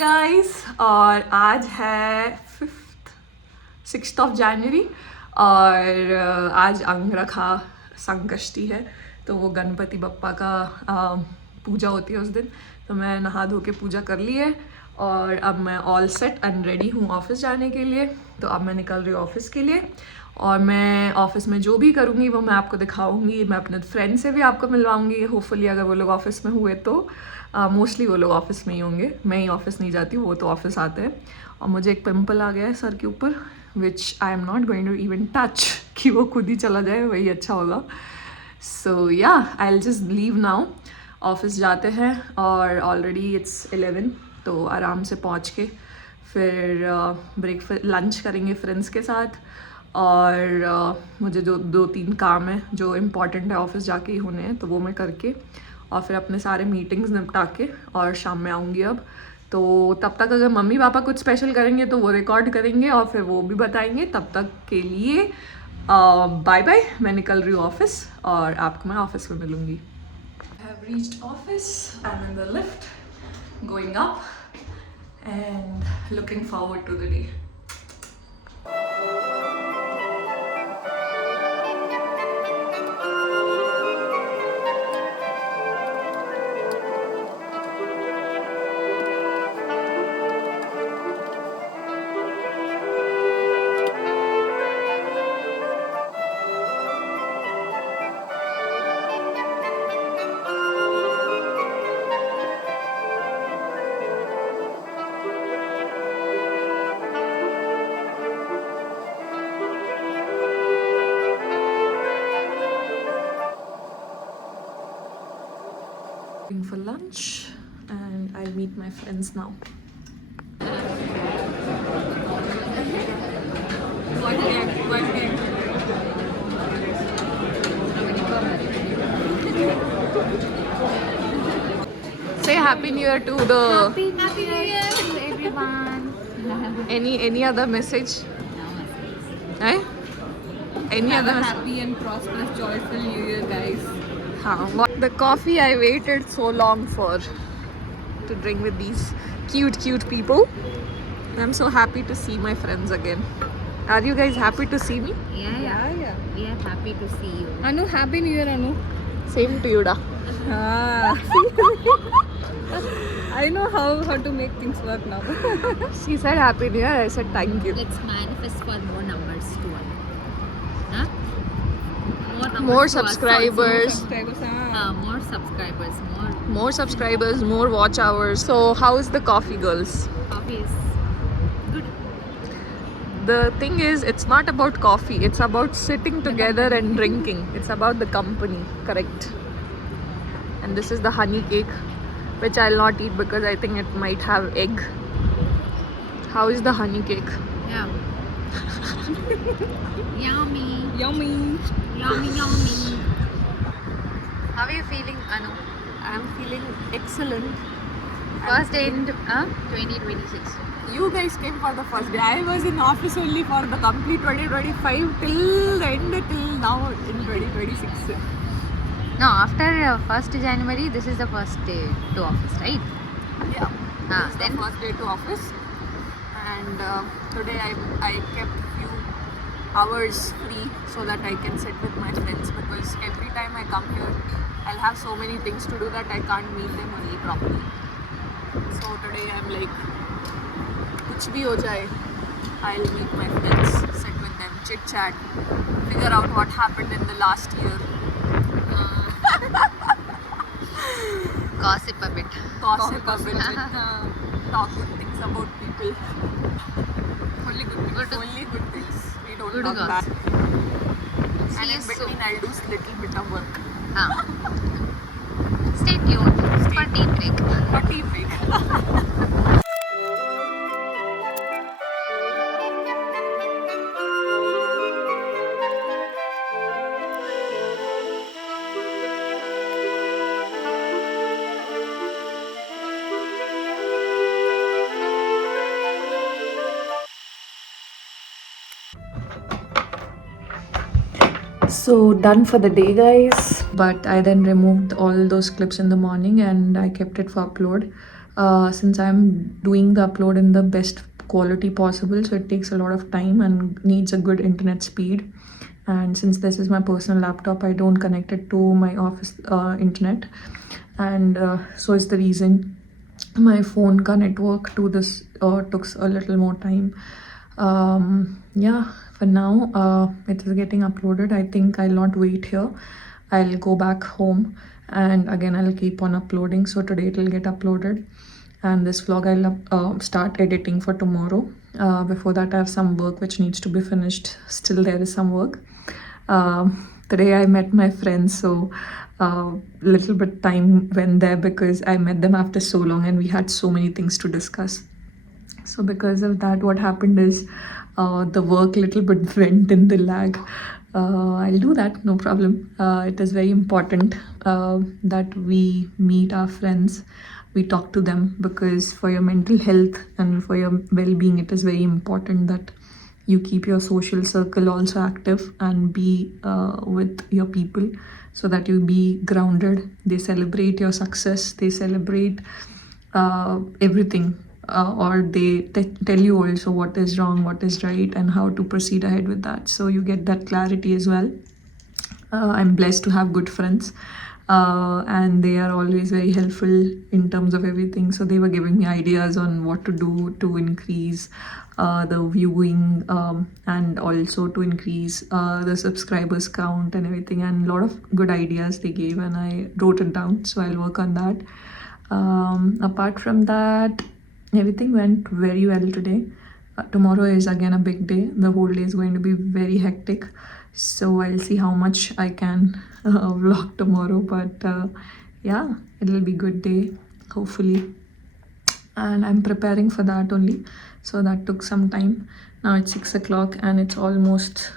Guys, और आज है 6th जनवरी और आज अंगरखा संकष्टी है। तो वो गणपति बप्पा का पूजा होती है उस दिन। तो मैं नहा धो के पूजा कर ली है और अब मैं ऑल सेट एंड रेडी हूँ ऑफिस जाने के लिए। तो अब मैं निकल रही हूँ ऑफिस के लिए और मैं ऑफिस में जो भी करूँगी वो मैं आपको दिखाऊंगी। मैं अपने फ्रेंड से भी आपको मिलवाऊंगी, होपफुली अगर वो लोग ऑफिस में हुए तो। मोस्टली वो लोग ऑफिस में ही होंगे, मैं ही ऑफिस नहीं जाती हूँ, वो तो ऑफिस आते हैं। और मुझे एक पिंपल आ गया है सर के ऊपर, which I am not going to even touch, कि वो खुद ही चला जाए वही अच्छा होगा। सो या I will just leave now. Office जाते हैं और ऑलरेडी इट्स 11, तो आराम से पहुँच के फिर ब्रेकफास्ट लंच करेंगे फ्रेंड्स के साथ। और मुझे जो 2-3 काम है जो इम्पॉर्टेंट है ऑफिस जाके ही होने हैं, तो वो मैं करके और फिर अपने सारे मीटिंग्स निपटा के और शाम में आऊँगी अब। तो तब तक अगर मम्मी पापा कुछ स्पेशल करेंगे तो वो रिकॉर्ड करेंगे और फिर वो भी बताएंगे। तब तक के लिए बाय बाय। मैं निकल रही हूँ ऑफिस और आपको मैं ऑफिस में मिलूँगी। I have reached office, I am in the lift going up and looking forward to the day. For lunch and I'll meet my friends now. Say Happy New Year to the. Happy New Year to everyone. Any other message? Eh? Any Have other a message? happy and prosperous, joyful New Year, guys. The coffee I waited so long for to drink with these cute people. I'm so happy to see my friends again. Are you guys happy to see me? Yeah. We are happy to see you. Anu, Happy New Year, Anu. Same to you, da. I know how to make things work now. She said Happy New Year. I said thank you. Let's manifest for more numbers to one. Huh? More to us subscribers. also. More subscribers. More subscribers, more watch hours. So how is the coffee, girls? Coffee is good. The thing is, it's not about coffee. It's about sitting together and drinking. It's about the company, correct? And this is the honey cake, which I'll not eat because I think it might have egg. How is the honey cake? Yeah. Yummy. Yummy. Yummy. How are you feeling, Anu? I'm feeling excellent. First day in 2026. You guys came for the first day. I was in office only for the complete 2025 till the end, till now in 2026. No, after 1st January, this is the first day to office, right? Yeah. This is Then the first day to office, and today I kept few hours free so that I can sit with my friends, because every time I come here I'll have so many things to do that I can't meet them only properly. So today I'm like, kuch bhi ho jaye, I'll meet my friends, sit with them, chit chat, figure out what happened in the last year. gossip a bit. Gossip a bit, talk good things about people. Only good things. Only good things. We don't Good talk gossip. bad. And See in you between, soon. I'll do little bit of work. Stay tuned for tea break. For tea break. So done for the day, guys. But I then removed all those clips in the morning and I kept it for upload. since I'm doing the upload in the best quality possible, so it takes a lot of time and needs a good internet speed. And since this is my personal laptop, I don't connect it to my office internet, and so is the reason my phone ka network to this took a little more time. Yeah, for now it is getting uploaded. I think I'll not wait here. I'll go back home and again I'll keep on uploading. So today it will get uploaded, and this vlog I'll start editing for tomorrow. Before that I have some work which needs to be finished. Still there is some work. Today I met my friends, so little bit time went there because I met them after so long and we had so many things to discuss. So because of that, what happened is the work little bit went in the lag. I'll do that, no problem. It is very important that we meet our friends, we talk to them, because for your mental health and for your well-being, it is very important that you keep your social circle also active and be with your people, so that you be grounded. They celebrate your success, they celebrate everything, or they tell you also what is wrong, what is right, and how to proceed ahead with that, so you get that clarity as well. I'm blessed to have good friends, and they are always very helpful in terms of everything. So they were giving me ideas on what to do to increase the viewing, and also to increase the subscribers count and everything, and a lot of good ideas they gave, and I wrote it down, so I'll work on that. Apart from that, everything went very well today. Tomorrow is again a big day. The whole day is going to be very hectic, so I'll see how much I can vlog tomorrow, but yeah, it'll be good day hopefully, and I'm preparing for that only, so that took some time. Now it's 6 o'clock and it's almost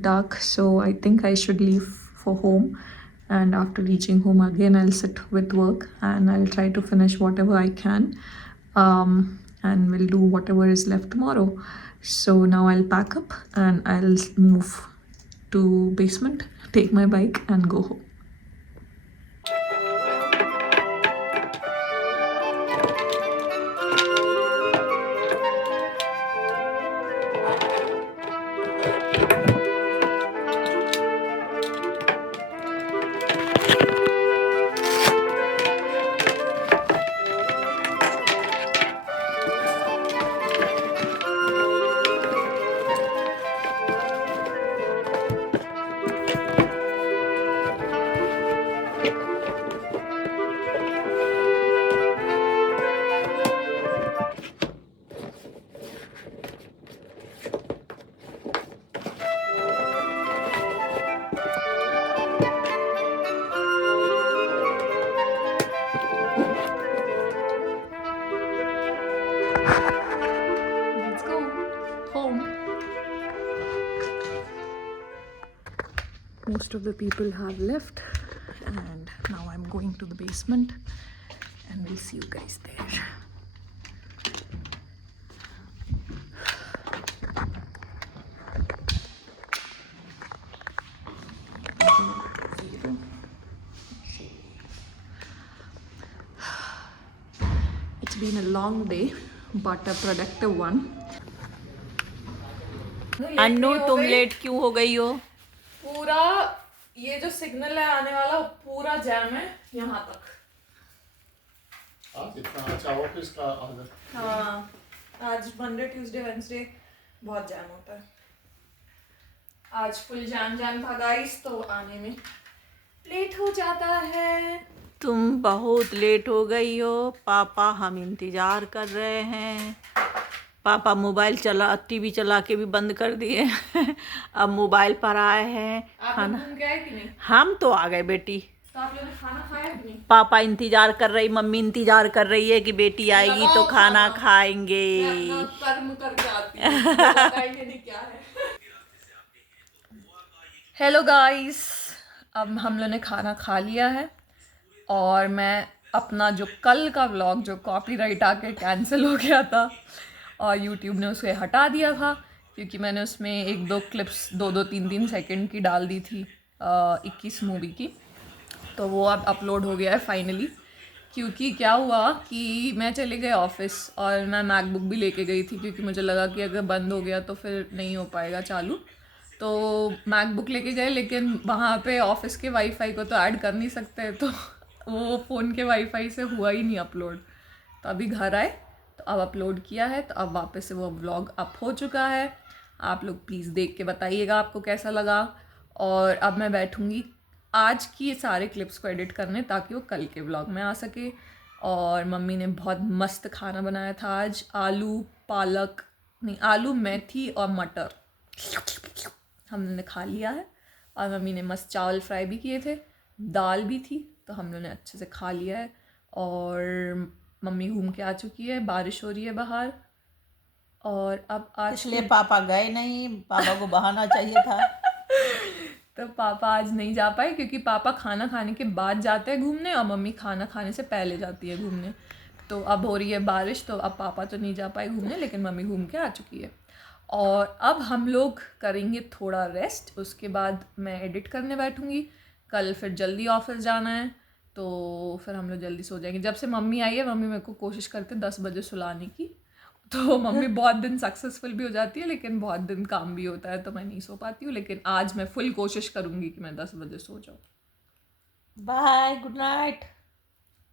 dark, so I think I should leave for home, and after reaching home again I'll sit with work and I'll try to finish whatever I can, and we'll do whatever is left tomorrow. So now I'll pack up and I'll move to basement, take my bike and go home. Let's go home. Most of the people have left, and now I'm going to the basement, and we'll see you guys there. It's been a long day, but a productive one. Annu तुम late क्यों हो गई हो? पूरा ये जो signal है आने वाला, पूरा जैम है यहाँ तक। आज इतना अच्छा ऑफिस का आदत। हाँ, आज मंडे ट्यूसडे वेडनेसडे बहुत जैम होता है। आज फुल जैम था गाइस, तो आने में लेट हो जाता है। तुम बहुत लेट हो गई हो पापा, हम इंतजार कर रहे हैं। पापा मोबाइल टीवी चला के भी बंद कर दिए अब मोबाइल पर आए हैं। खाना गए कि नहीं? हम तो आ गए बेटी। तो आप लोगों ने खाना खाया कि नहीं? पापा इंतजार कर रही, मम्मी इंतजार कर रही है कि बेटी आएगी तो खाना खाएंगे। कर्म करके आती है, बताएंगे नहीं क्या है। हेलो गाइस, अब हम लोगों ने खाना खा लिया है, और मैं अपना जो कल का व्लॉग जो कॉपीराइट आके कैंसिल हो गया था और यूट्यूब ने उसे हटा दिया था, क्योंकि मैंने उसमें 1-2 क्लिप्स 2-3 सेकंड की डाल दी थी 21 मूवी की, तो वो अब अपलोड हो गया है फाइनली। क्योंकि क्या हुआ कि मैं चले गए ऑफिस और मैं मैकबुक भी लेके गई थी, क्योंकि मुझे लगा कि अगर बंद हो गया तो फिर नहीं हो पाएगा चालू। तो मैकबुक लेके गए, लेकिन वहाँ पे ऑफिस के वाईफाई को तो ऐड कर नहीं सकते, तो वो फ़ोन के वाईफाई से हुआ ही नहीं अपलोड। तो अभी घर आए तो अब अपलोड किया है, तो अब वापस से वो व्लॉग अप हो चुका है। आप लोग प्लीज़ देख के बताइएगा आपको कैसा लगा। और अब मैं बैठूँगी आज की सारे क्लिप्स को एडिट करने, ताकि वो कल के व्लॉग में आ सके। और मम्मी ने बहुत मस्त खाना बनाया था आज, आलू मेथी और मटर हमने खा लिया है। और मम्मी ने मस्त चावल फ्राई भी किए थे, दाल भी थी, तो हम लोगों ने अच्छे से खा लिया है। और मम्मी घूम के आ चुकी है, बारिश हो रही है बाहर। और अब आज इसलिए पापा गए नहीं, पापा को बहाना चाहिए था। तो पापा आज नहीं जा पाए, क्योंकि पापा खाना खाने के बाद जाते हैं घूमने और मम्मी खाना खाने से पहले जाती है घूमने। तो अब हो रही है बारिश, तो अब पापा तो नहीं जा पाए घूमने, लेकिन मम्मी घूम के आ चुकी है। और अब हम लोग करेंगे थोड़ा रेस्ट, उसके बाद मैं एडिट करने बैठूँगी। कल फिर जल्दी ऑफिस जाना है, तो फिर हम लोग जल्दी सो जाएंगे। जब से मम्मी आई है, मम्मी मेरे को कोशिश करते 10 बजे सुलाने की, तो मम्मी बहुत दिन सक्सेसफुल भी हो जाती है, लेकिन बहुत दिन काम भी होता है, तो मैं नहीं सो पाती हूँ। लेकिन आज मैं फुल कोशिश करूँगी कि मैं 10 बजे सो जाऊँ। Bye, good night.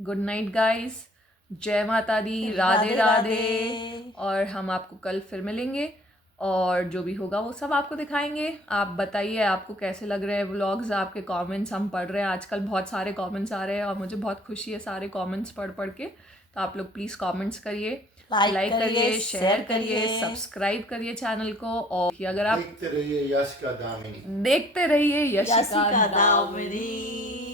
Good night guys, जय माता दी, राधे राधे। और हम आपको कल फिर मिलेंगे, और जो भी होगा वो सब आपको दिखाएंगे। आप बताइए आपको कैसे लग रहे हैं व्लॉग्स, आपके कमेंट्स हम पढ़ रहे हैं। आजकल बहुत सारे कमेंट्स आ रहे हैं और मुझे बहुत खुशी है सारे कमेंट्स पढ़ के। तो आप लोग प्लीज़ कमेंट्स करिए, लाइक करिए, शेयर करिए, सब्सक्राइब करिए चैनल को। और अगर आप देखते रहिए यश का दामिनी। देखते रहिए यशिका यशिका दामिनी। दामिनी।